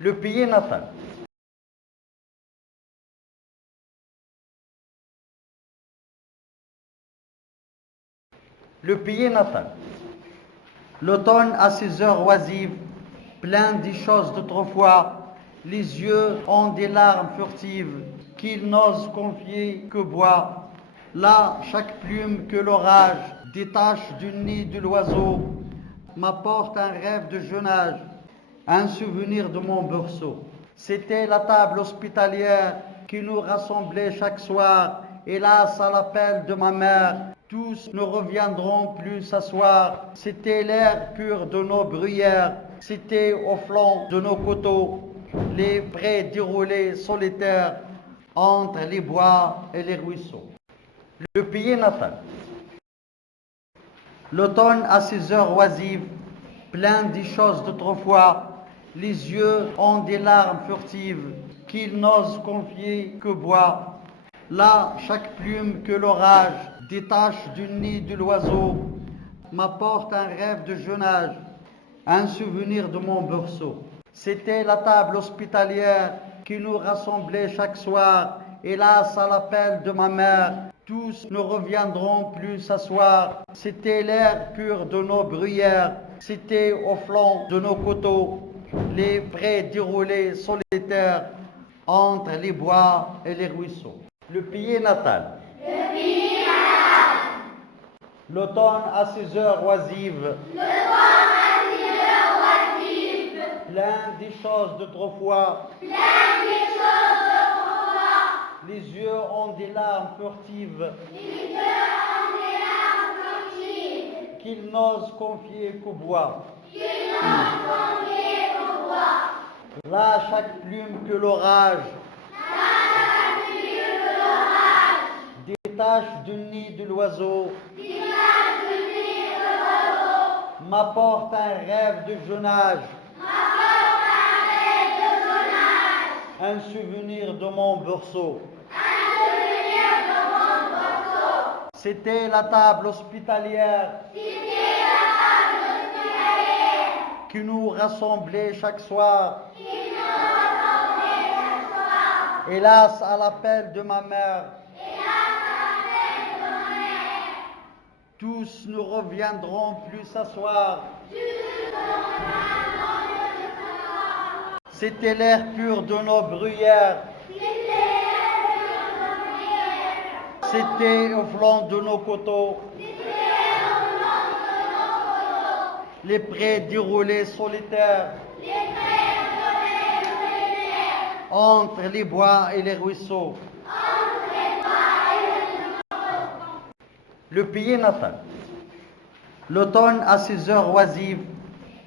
Le pays natal. Le pays natal. L'automne à ses heures oisives, plein des choses d'autrefois, les yeux ont des larmes furtives qu'ils n'osent confier que bois. Là, chaque plume que l'orage détache du nid de l'oiseau m'apporte un rêve de jeune âge, un souvenir de mon berceau. C'était la table hospitalière qui nous rassemblait chaque soir. Hélas, à l'appel de ma mère, tous ne reviendront plus s'asseoir. C'était l'air pur de nos bruyères, c'était au flanc de nos coteaux, les prés déroulés solitaires entre les bois et les ruisseaux. Le pays natal. L'automne à ses heures oisives, plein des choses d'autrefois, les yeux ont des larmes furtives qu'ils n'osent confier que bois. Là, chaque plume que l'orage détache du nid de l'oiseau m'apporte un rêve de jeune âge, un souvenir de mon berceau. C'était la table hospitalière qui nous rassemblait chaque soir. Hélas, à l'appel de ma mère, tous ne reviendront plus s'asseoir. C'était l'air pur de nos bruyères, c'était au flanc de nos coteaux, les prés déroulés solitaires entre les bois et les ruisseaux. Le pays natal. L'automne à ses heures oisives. Plein des choses d'autrefois. Les yeux ont des larmes furtives. Qu'ils n'osent confier qu'au bois. Là, chaque plume que l'orage détache du nid de l'oiseau m'apporte un rêve de jeune âge, un souvenir de mon berceau. C'était la table hospitalière qui nous rassemblait chaque soir. Hélas, à l'appel de ma mère, tous ne reviendront plus s'asseoir. C'était l'air pur de nos bruyères. C'était au flanc de nos coteaux, les prés déroulés solitaires entre les bois et les ruisseaux. Le pays natal. L'automne à ses heures oisives,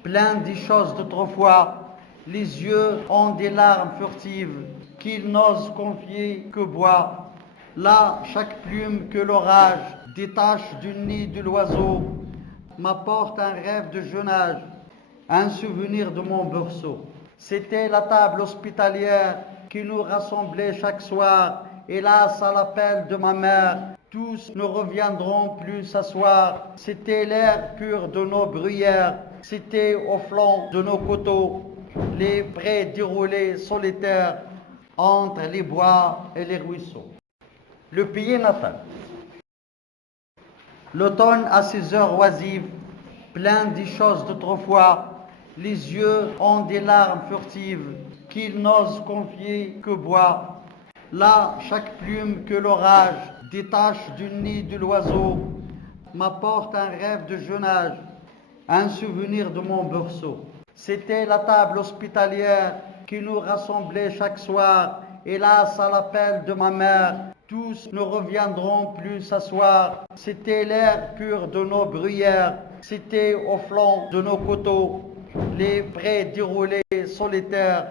plein des choses d'autrefois, les yeux ont des larmes furtives qu'ils n'osent confier que bois. Là, chaque plume que l'orage détache du nid de l'oiseau m'apporte un rêve de jeune âge, un souvenir de mon berceau. C'était la table hospitalière qui nous rassemblait chaque soir. Hélas, à l'appel de ma mère, tous ne reviendront plus s'asseoir. C'était l'air pur de nos bruyères, c'était au flanc de nos coteaux, les prés déroulés solitaires entre les bois et les ruisseaux. Le pays natal. L'automne à ses heures oisives, plein des choses d'autrefois, les yeux ont des larmes furtives qu'ils n'osent confier que bois. Là, chaque plume que l'orage détache du nid de l'oiseau m'apporte un rêve de jeune âge, un souvenir de mon berceau. C'était la table hospitalière qui nous rassemblait chaque soir. Hélas, à l'appel de ma mère, tous ne reviendront plus s'asseoir. C'était l'air pur de nos bruyères, c'était au flanc de nos coteaux, les prés déroulés solitaires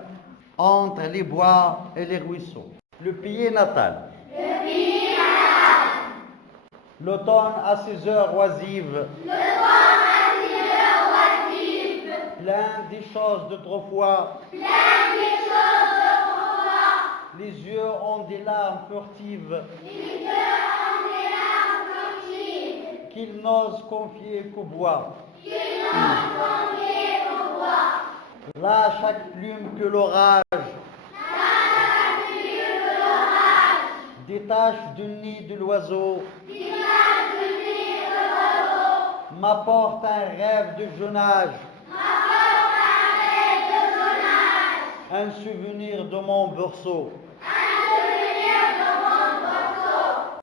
entre les bois et les ruisseaux. Le pays natal. L'automne à ses heures oisives. Plein des choses d'autrefois. Les yeux ont des larmes furtives. Qu'ils n'osent confier qu'au bois. Là, chaque plume que l'orage détache du nid de l'oiseau m'apporte un rêve de jeune âge, un souvenir de mon berceau.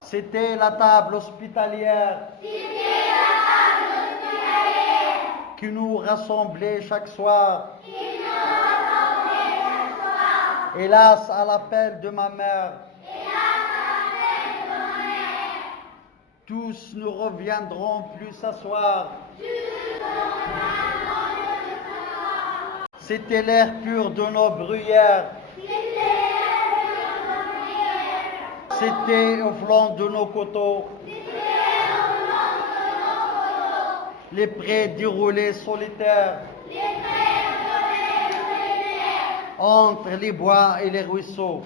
C'était la table hospitalière qui nous rassemblait chaque soir. Hélas, à l'appel de ma mère, tous ne reviendront plus s'asseoir. C'était l'air pur de nos bruyères. C'était au flanc de nos coteaux. Les prés déroulés solitaires. Entre les bois et les ruisseaux.